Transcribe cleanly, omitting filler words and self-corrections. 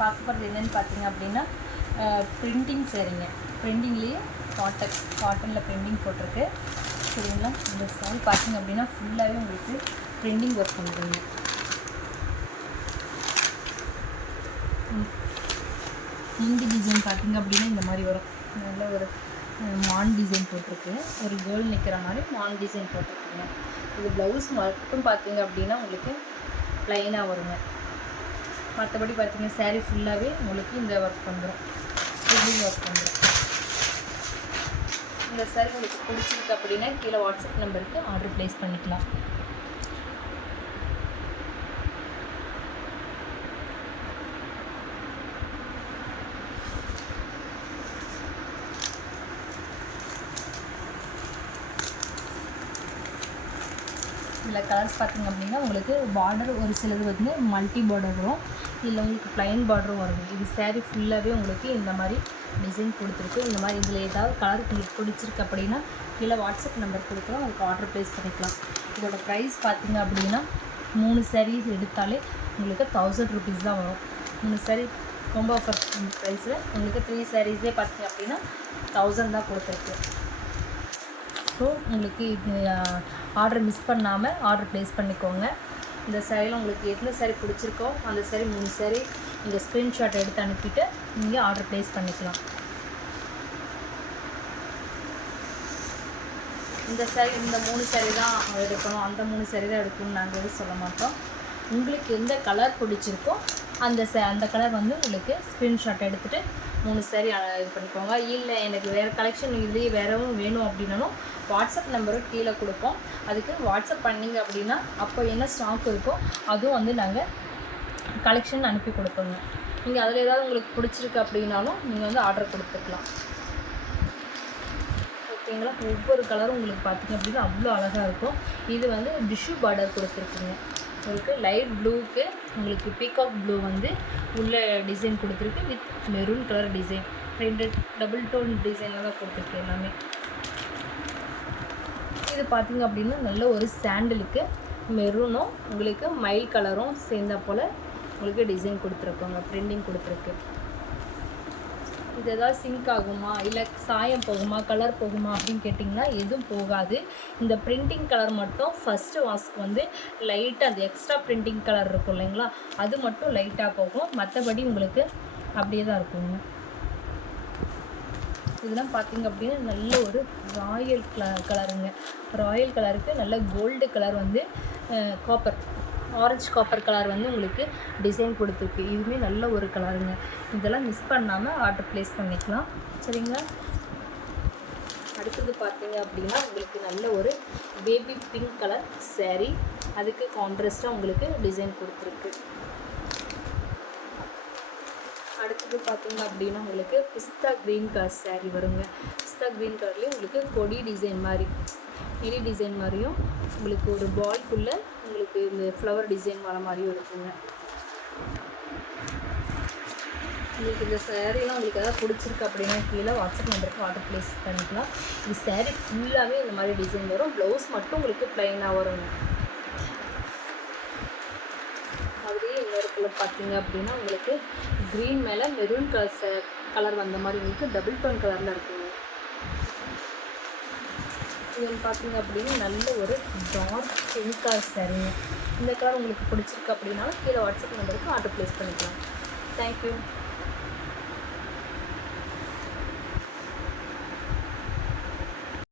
பார்க்க போகிறது என்னென்னு பார்த்தீங்க அப்படின்னா பிரிண்டிங் சரிங்க. பிரிண்டிங்லேயே காட்டனில் பிரிண்டிங் போட்டிருக்கு சரிங்களா. இந்த சாரி பார்த்தீங்க அப்படின்னா ஃபுல்லாகவே உங்களுக்கு பிரிண்டிங் ஒர்க் பண்ணுறீங்க. இந்த டிசைன் பார்த்தீங்க அப்படின்னா இந்த மாதிரி வரும். நல்ல ஒரு மான் டிசைன் போட்டிருக்கு, ஒரு கேர்ள் நிற்கிற மாதிரி மான் டிசைன் போட்டிருக்குங்க. இது ப்ளவுஸ் மட்டும் பார்த்தீங்க அப்படின்னா உங்களுக்கு ப்ளைனாக வருங்க. மற்றபடி பார்த்தீங்க சாரீ ஃபுல்லாகவே உங்களுக்கு இந்த ஒர்க் வந்துடும், பிரிண்டிங் ஒர்க் வந்துடும். இந்த சாரீ உங்களுக்கு பிடிச்சிருக்கு அப்படின்னா கீழே வாட்ஸ்அப் நம்பருக்கு ஆர்டர் ப்ளேஸ் பண்ணிக்கலாம். இதில் கலர்ஸ் பார்த்திங்க அப்படின்னா உங்களுக்கு பார்டர் ஒரு சிலது வந்து மல்டி பார்டர் வரும், இதில் உங்களுக்கு ப்ளைன் பார்டரும் வரும். இது சாரீ ஃபுல்லாகவே உங்களுக்கு இந்த மாதிரி டிசைன் கொடுத்துருக்கு. இந்த மாதிரி இதில் ஏதாவது கலர் உங்களுக்கு பிடிச்சிருக்கு அப்படின்னா கீழே வாட்ஸ்அப் நம்பர் கொடுக்குறோம், உங்களுக்கு ஆர்டர் ப்ளேஸ் பண்ணிக்கலாம். இதோட ப்ரைஸ் பார்த்திங்க அப்படின்னா 3 சாரீஸ் எடுத்தாலே உங்களுக்கு 1000 ருபீஸ் தான் வரும். 3 சாரீ ரொம்ப ஆஃபர் ப்ரைஸில் உங்களுக்கு 3 சாரீஸே பார்த்திங்க அப்படின்னா 1000 தான் கொடுத்துருக்கு. ஸோ உங்களுக்கு இது ஆர்டர் மிஸ் பண்ணாமல் ஆர்டர் ப்ளேஸ் பண்ணிக்கோங்க. இந்த சாரியில் உங்களுக்கு எத்தனை சாரீ பிடிச்சிருக்கோ அந்த சாரீ 3 சாரீ நீங்கள் ஸ்க்ரீன்ஷாட் எடுத்து அனுப்பிட்டு நீங்கள் ஆர்டர் ப்ளேஸ் பண்ணிக்கலாம். இந்த சாரீ இந்த 3 சாரீ தான் எடுக்கணும், அந்த 3 சாரீ தான் எடுக்கணும்னு நாங்கள் எதுவும் சொல்ல மாட்டோம். உங்களுக்கு எந்த கலர் பிடிச்சிருக்கோ அந்த கலர் வந்து உங்களுக்கு ஸ்க்ரீன்ஷாட் எடுத்துகிட்டு 3 சாரீ இது பண்ணிக்கோங்க. இல்லை எனக்கு வேறு கலெக்ஷன் இதுலேயே வேறவும் வேணும் அப்படின்னாலும் வாட்ஸ்அப் நம்பரும் கீழே கொடுப்போம், அதுக்கு வாட்ஸ்அப் பண்ணிங்க அப்படின்னா அப்போ என்ன ஸ்டாக் இருக்கோ அதுவும் வந்து நாங்கள் கலெக்ஷன் அனுப்பி கொடுப்போங்க. நீங்கள் அதில் ஏதாவது உங்களுக்கு பிடிச்சிருக்கு அப்படின்னாலும் நீங்கள் வந்து ஆர்டர் கொடுத்துக்கலாம். ஓகேங்களா. ஒவ்வொரு கலரும் உங்களுக்கு பார்த்திங்க அப்படின்னா அவ்வளோ அழகாக இருக்கும். இது வந்து டிஷ்யூ பார்டர் கொடுத்துருக்குங்க. உங்களுக்கு லைட் ப்ளூக்கு உங்களுக்கு பீகாக் ப்ளூ வந்து உள்ள டிசைன் கொடுத்துருக்கு, with maroon colour design, 2 double tone டிசைனில் தான் கொடுத்துருக்கு எல்லாமே. இது பார்த்திங்க அப்படின்னா நல்ல ஒரு சாண்டலுக்கு மெரூனும் உங்களுக்கு மைல் கலரும் சேர்ந்த போல் உங்களுக்கு டிசைன் கொடுத்துருக்கோங்க, பிரிண்டிங் கொடுத்துருக்கு. இது எதாவது சிங்க் ஆகுமா இல்லை சாயம் போகுமா கலர் போகுமா அப்படின்னு கேட்டிங்கன்னா எதுவும் போகாது. இந்த பிரிண்டிங் கலர் மட்டும் ஃபஸ்ட்டு வாஷ்க்கு வந்து லைட்டாக அந்த எக்ஸ்ட்ரா பிரிண்டிங் கலர் இருக்கும் இல்லைங்களா, அது மட்டும் லைட்டாக போகும், மற்றபடி உங்களுக்கு அப்படியே தான் இருக்குங்க. இதெல்லாம் பார்த்திங்க அப்படின்னா நல்ல ஒரு ராயல் கலருங்க. ராயல் கலருக்கு நல்ல கோல்டு கலர் வந்து ஆரஞ்சு காப்பர் கலர் வந்து உங்களுக்கு டிசைன் கொடுத்துருக்கு. இதுவுமே நல்ல ஒரு கலருங்க. இதெல்லாம் மிஸ் பண்ணாமல் ஆர்டர் ப்ளேஸ் பண்ணிக்கலாம் சரிங்களா. அடுத்தது பார்த்தீங்க அப்படின்னா உங்களுக்கு நல்ல ஒரு பேபி பிங்க் கலர் சாரீ, அதுக்கு கான்ட்ராஸ்ட்டாக உங்களுக்கு டிசைன் கொடுத்துருக்கு. அடுத்தது பார்த்தீங்க அப்படின்னா உங்களுக்கு பிஸ்தா க்ரீன் கலர் சாரீ வருங்க. பிஸ்தா க்ரீன் கலர்லேயே உங்களுக்கு கொடி டிசைன் மாதிரி எலி டிசைன் மாதிரியும் உங்களுக்கு ஒரு பால்குள்ளே உங்களுக்கு இந்த ஃப்ளவர் டிசைன் வர மாதிரியும் இருக்குங்க. உங்களுக்கு இந்த சாரீலாம் உங்களுக்கு எதாவது பிடிச்சிருக்கு அப்படின்னா கீழே வாட்ஸ்அப் நம்பருக்கு ஆர்டர் ப்ளேஸ் பண்ணிக்கலாம். இந்த சாரீ ஃபுல்லாகவே இந்த மாதிரி டிசைன் வரும், ப்ளவுஸ் மட்டும் உங்களுக்கு ப்ளைனாக வருங்க. அதுலேயே இன்னொரு கலர் பார்த்தீங்க அப்படின்னா உங்களுக்கு க்ரீன் மேலே மெரூன் கலர் வந்த மாதிரி உங்களுக்கு டபுள் டோன் கலரில் இருக்குங்க. இது பார்த்தீங்க அப்படின்னா நல்ல ஒரு டார்க் பிங்க் கலர் சாரீங்க. இந்த கலர் உங்களுக்கு பிடிச்சிருக்கு அப்படின்னா கீழே வாட்ஸ்அப் நம்பருக்கு ஆர்டர் ப்ளேஸ் பண்ணிக்கலாம். தேங்க்யூ.